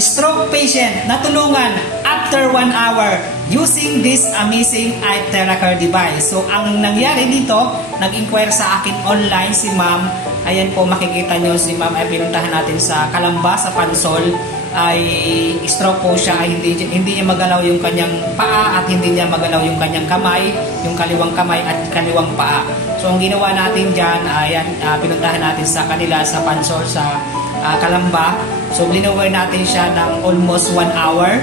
Stroke patient natulungan after 1 hour using this amazing eye Theracare device. So, ang nangyari dito, nag-inquire sa akin online si ma'am. Ayan po, makikita nyo si ma'am ay pinuntahan natin sa Kalamba, sa Pansol ay stroke po siya ay hindi, hindi niya magalaw yung kanyang paa at hindi niya magalaw yung kanyang kamay, yung kaliwang kamay at kaliwang paa. So ang ginawa natin diyan, ayan, ah, pinuntahan natin sa kanila sa Pansol sa ah, Kalamba. So blinaware natin siya ng almost 1 hour.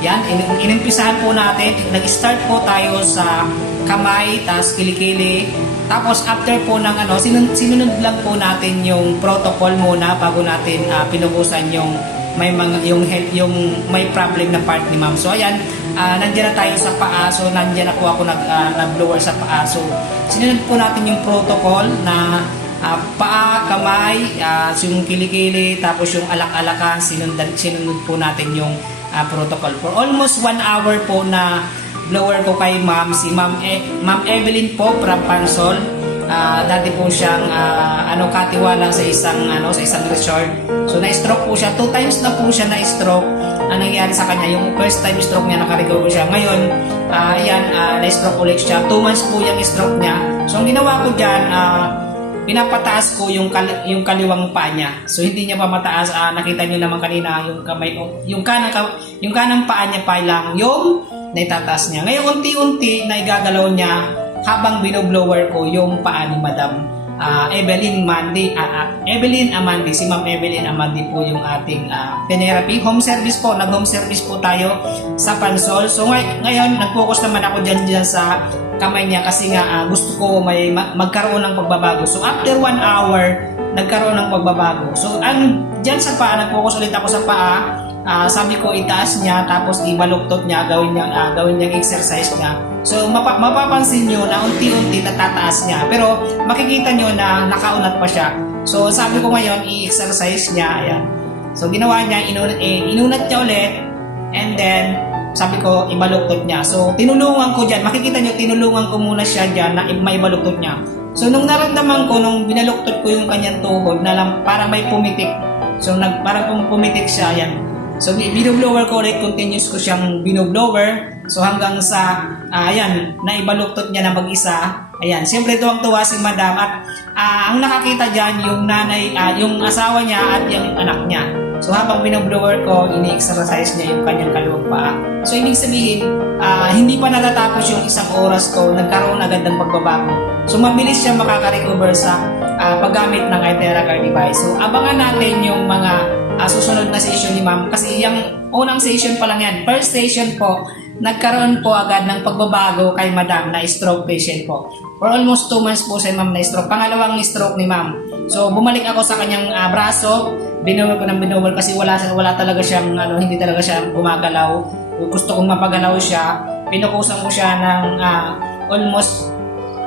Yan, in- inimpisahan po natin, nag-start po tayo sa kamay, tas kilikili, tapos after po ng ano, sinun- sinunod lang po natin yung protocol muna bago natin ah, pinubusan yung may mga yung health yung may problem na part ni ma'am. So ayan, ah, nandiyan na tayo sa paa. So nandiyan ako ako nag ah, nag-blower sa paa. So sinunod po natin yung protocol na ah, paa, kamay, ah, yung kilikili, tapos yung alak-alakan, sinundan sinunod po natin yung ah, protocol. For almost one hour po na blower ko kay ma'am, si ma'am, e- ma'am Evelyn po from Pansol. Ah, dati po siyang ah, ano katiwala sa isang ano sa isang resort. So na-stroke po siya. Two times na po siya na-stroke. Ang nangyari sa kanya, yung first time stroke niya nakarecover siya. Ngayon, ah, ayan, ah, na-stroke ulit siya. Two months po yung stroke niya. So ang ginawa ko diyan, ah, pinapataas ko yung kali- yung kaliwang paa niya. So hindi niya pa mataas. Ah, nakita niyo naman kanina yung kamay ko. Yung kanang ka- yung kanang paa niya pa lang yung naitataas niya. Ngayon unti-unti na igagalaw niya habang binoblower ko yung paa ni Madam ah, Evelyn Mandy, ah, ah, Evelyn Amandi, si Ma'am Evelyn Amandi po yung ating ah, therapy. Home service po, nag-home service po tayo sa Pansol. So ngay- ngayon, nag-focus naman ako dyan, dyan sa kamay niya kasi nga ah, gusto ko may ma- magkaroon ng pagbabago. So after one hour, nagkaroon ng pagbabago. So ang dyan sa paa, nag-focus ulit ako sa paa. Ah, sabi ko itaas niya tapos ibaluktot niya gawin niya ah, gawin niyang exercise niya so mapa- mapapansin niyo na unti-unti natataas niya pero makikita niyo na nakaunat pa siya so sabi ko ngayon i-exercise niya ayan so ginawa niya inunat, eh, inunat niya ulit and then sabi ko ibaluktot niya so tinulungan ko diyan makikita niyo tinulungan ko muna siya diyan na maibaluktot niya so nung naramdaman ko nung binaluktot ko yung kanyang tuhod na lang parang may pumitik so nag parang pum- pumitik siya ayan So, bi- binoblower ko ulit, continuous ko siyang binoblower. So, hanggang sa, ah, ayan, naibaluktot niya na mag-isa. Ayan, siyempre tuwang-tuwa si madam. At ah, ang nakakita dyan, yung nanay, ah, yung asawa niya at yung anak niya. So, habang binoblower ko, ini-exercise niya yung kanyang kaluwang paa. So, ibig sabihin, ah, hindi pa natatapos yung isang oras ko, nagkaroon agad ng pagbabago. So, mabilis siya makaka-recover sa ah, paggamit ng iTeracare device. So, abangan natin yung mga ah, susunod na session ni ma'am. Kasi yung unang session pa lang yan, first session po, nagkaroon po agad ng pagbabago kay madam na stroke patient po. For almost 2 months po si ma'am na stroke. Pangalawang stroke ni ma'am. So bumalik ako sa kanyang ah, braso, binuwal ko ng binuwal kasi wala, wala talaga siyang, ano, hindi talaga siya gumagalaw. Gusto kong mapagalaw siya. Pinukusan ko siya ng ah, almost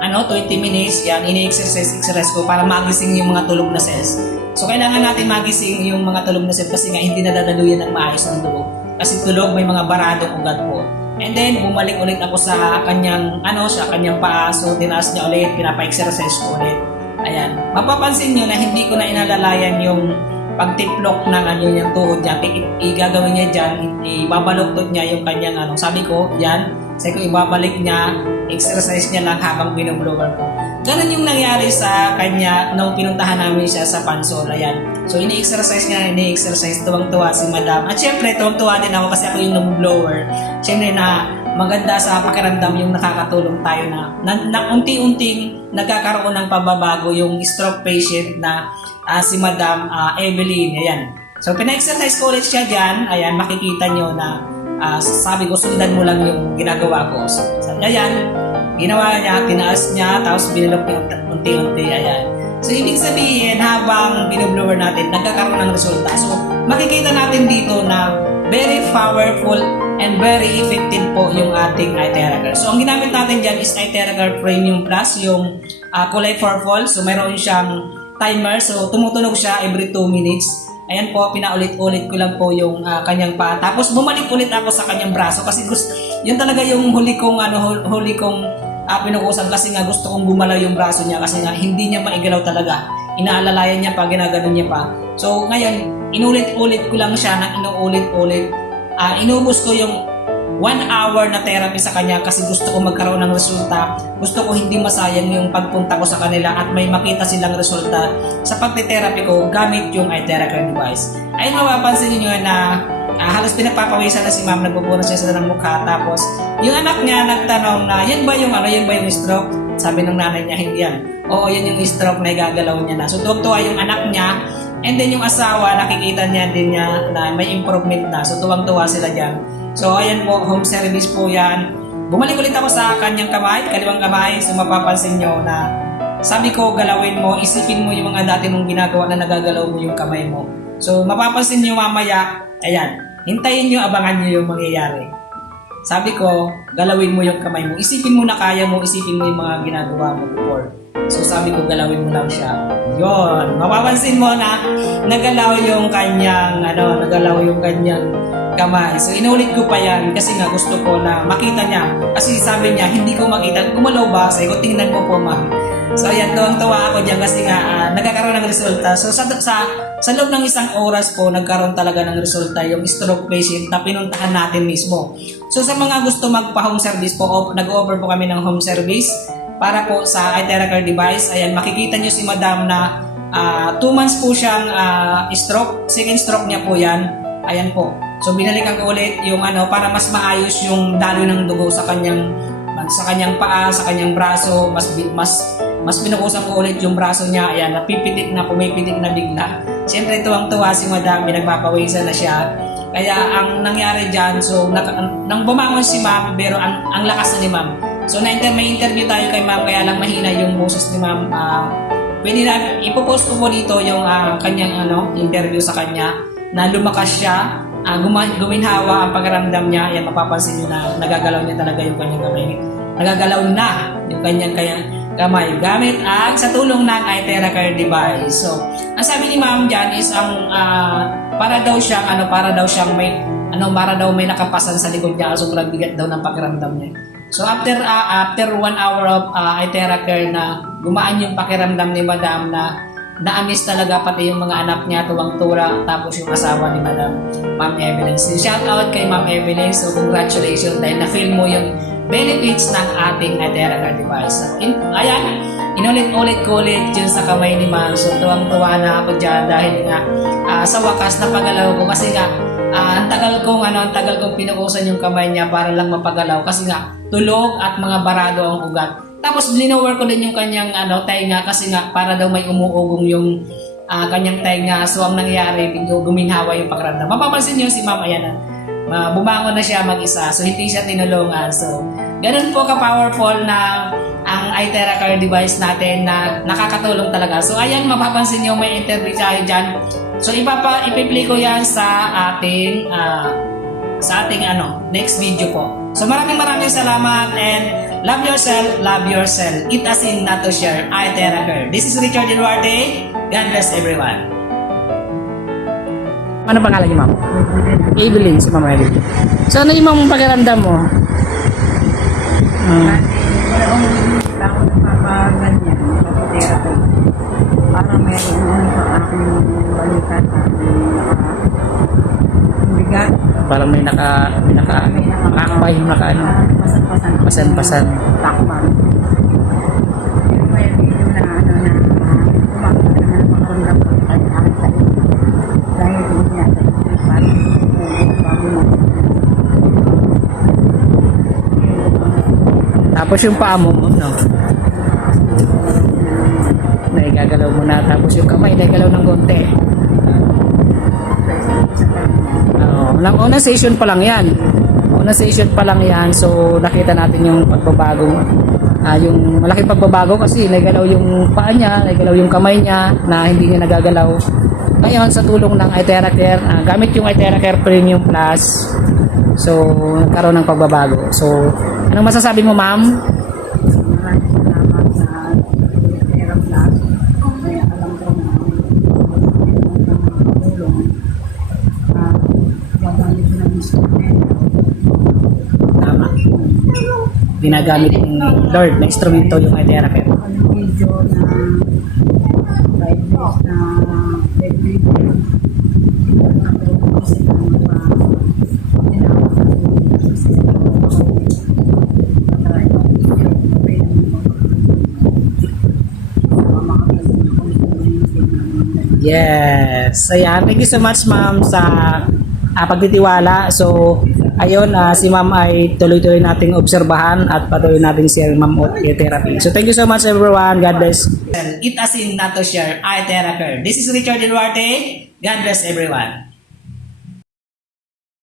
ano, 20 minutes, yan, ini-exercise, exercise ko para magising yung mga tulog na cells. So, kailangan natin magising yung mga tulog na cells kasi nga hindi nadadaluyan ng maayos ng dugo. Kasi tulog, may mga barado ugat po. And then, bumalik ulit ako sa kanyang, ano, sa kanyang paa. So, tinaas niya ulit, pinapa-exercise ko ulit. Ayan. Mapapansin niyo na hindi ko na inalalayan yung pagtiplok ng ano yung tuhod niya. Igagawin niya dyan, ibabaluktot niya yung kanyang ano. Sabi ko, yan. Sabi ko, ibabalik niya, exercise niya lang habang binoblower ko. Ganun yung nangyari sa kanya nung pinuntahan namin siya sa Pansol. Ayan. So, ini-exercise niya, ini-exercise, tuwang-tuwa si madam. At syempre, tuwang-tuwa din ako kasi ako yung nag-blower. Syempre na maganda sa pakiramdam yung nakakatulong tayo na, na, na unti-unting nagkakaroon ng pababago yung stroke patient na ah, si Madam ah, Evelyn. Ayan. So, pina-exercise ko ulit siya dyan. Ayan, makikita nyo na ah, sabi ko, sundan mo lang yung ginagawa ko. So, ayan, ginawa niya, tinaas niya, tapos binilok niya unti-unti. Ayan. So, ibig sabihin, habang binublower natin, nagkakaroon ng resulta. So, makikita natin dito na very powerful and very effective po yung ating iTeracare. So, ang ginamit natin dyan is iTeracare Premium Plus, yung ah, kulay purple. So, mayroon siyang timer. So, tumutunog siya every 2 minutes. Ayan po, pinaulit-ulit ko lang po yung ah, kanyang pa. Tapos, bumalik ulit ako sa kanyang braso kasi gusto, yun talaga yung huli kong, ano, hu- huli kong ah, pinukusan kasi nga gusto kong gumalaw yung braso niya kasi nga hindi niya maigalaw talaga. inaalalayan niya pa, ginaganon niya pa. So ngayon, inulit-ulit ko lang siya ng inuulit-ulit. Ah, inubos ko yung one hour na therapy sa kanya kasi gusto ko magkaroon ng resulta. Gusto ko hindi masayang yung pagpunta ko sa kanila at may makita silang resulta sa pagte-therapy ko gamit yung iTheracare device. Ayun mapapansin niyo na ah, halos pinagpapawisan na si ma'am, nagpupunas siya sa ng mukha. Tapos yung anak niya nagtanong na, yan ba yung ano, yan ba yung stroke? Sabi ng nanay niya, hindi yan. Oo, yan yung stroke na igagalaw niya na. So tuwag-tuwa yung anak niya And then yung asawa, nakikita niya din niya na may improvement na. So tuwang-tuwa sila dyan. So ayan po, home service po yan. Bumalik ulit ako sa kanyang kamay, kaliwang kamay. So mapapansin nyo na sabi ko, galawin mo, isipin mo yung mga dati mong ginagawa na nagagalaw mo yung kamay mo. So mapapansin nyo mamaya, ayan, hintayin nyo, abangan nyo yung mangyayari. Sabi ko, galawin mo yung kamay mo. Isipin mo na kaya mo, isipin mo yung mga ginagawa mo before. So sabi ko, galawin mo lang siya. Yon, mapapansin mo na nagalaw yung kanyang, ano, nagalaw yung kanyang kamay. So inulit ko pa yan kasi nga gusto ko na makita niya. Kasi sabi niya, hindi ko makita. Gumalaw ba? Sabi ko, tingnan mo po ma'am. So ayan, tuwang-tuwa ako dyan kasi nga ah, nagkakaroon ng resulta. So sa, sa, sa loob ng isang oras po, nagkaroon talaga ng resulta yung stroke patient na pinuntahan natin mismo. So sa mga gusto magpa-home service po, nag-offer po kami ng home service para po sa iTeracare device. Ayan, makikita nyo si madam na 2 months po siyang ah, stroke. Second stroke niya po yan. Ayan po. So binalikan ko ulit yung ano para mas maayos yung daloy ng dugo sa kanyang sa kanyang paa, sa kanyang braso, mas mas mas binukusan ko ulit yung braso niya. Ayan, napipitik na, pumipitik na bigla. Siyempre, tuwang-tuwa si madam, pinagpapawisan na siya. Kaya ang nangyari dyan, so nang bumangon si ma'am, pero ang, ang lakas na ni ma'am. So na may interview tayo kay ma'am, kaya lang mahina yung boses ni ma'am. Ah, pwede na, ipopost ko po dito yung ah, kanyang ano, interview sa kanya na lumakas siya, ah, guma- guminhawa ang pagramdam niya, yan mapapansin niyo na nagagalaw niya talaga yung kanyang kamay. Nagagalaw na yung kanyang kaya kamay gamit ang sa tulong ng iTeracare device. So, ang sabi ni ma'am dyan is ang ah, para daw siyang ano, para daw siyang may ano, para daw may nakapasan sa likod niya, sobrang bigat daw ng pakiramdam niya. So after ah, after one hour of uh, iTeracare na gumaan yung pakiramdam ni Madam na na-miss talaga pati yung mga anak niya tuwang-tura tapos yung asawa ni Madam Ma'am Evelyn. So, shout out kay Ma'am Evelyn. So congratulations dahil na-feel mo yung benefits ng ating iTeracare device. So, in, ayan, inulit-ulit ko ulit yun sa kamay ni Ma'am. So tuwang-tuwa na ako dyan dahil nga ah, sa wakas napagalaw ko kasi nga ah, ang tagal kong ano, tagal kong pinukusan yung kamay niya para lang mapagalaw kasi nga tulog at mga barado ang ugat. Tapos linower ko din yung kanyang ano, tainga kasi nga para daw may umuugong yung ah, kanyang tainga. So ang nangyari, guminhawa yung pakiramdam. Mapapansin niyo si Ma'am ayan. Ma- bumangon na siya mag-isa. So hindi siya tinulungan. So ganun po ka-powerful na ang iTeracare device natin na nakakatulong talaga. So ayan, mapapansin niyo may interview tayo dyan. So ipapa, ipiplay ko yan sa ating ah, sa ating ano, next video po. So maraming maraming salamat and love yourself, love yourself. It as in not to share. I Teracare. This is Richard Duarte. God bless everyone. Ano pangalan niyo, ma'am? Evelyn, si Ma'am Evelyn. So, ano yung ma'am pakiramdam mo? Hmm. Wala akong napapaganyan, napapatera ko. Parang meron ano sa aking sa aking naka... Bigat. Parang may naka, may naka, nakakabay, naka ano. Parang pasan-pasan. Pasan-pasan. Takpan. Pero may video na ano Naigagalaw mo na. Tapos yung kamay, naigalaw ng konti. Oo. Nang unang session pa lang yan. Unang session pa lang yan. So, nakita natin yung pagbabago. Ah, yung malaking pagbabago kasi nagalaw yung paa niya, nagalaw yung kamay niya na hindi niya nagagalaw. Ngayon, sa tulong ng iTeracare, ah, gamit yung iTeracare Premium Plus, so, nagkaroon ng pagbabago. So, anong masasabi mo, ma'am? Maraming salamat sa Terra Plus. Kaya alam ko na ang tulong. Ah, gagamit ng instrumento. Tama. Ginagamit ng Lord na instrumento yung iTeracare. Ang video na 5 Tapos na Yes. Ayan. Thank you so much, ma'am, sa ah, pagtitiwala. So, ayun, ah, si ma'am ay tuloy-tuloy nating obserbahan at patuloy nating share ma'am o therapy. So, thank you so much, everyone. God bless. Eat as in not to share, I Terracer. This is Richard Duarte. God bless everyone.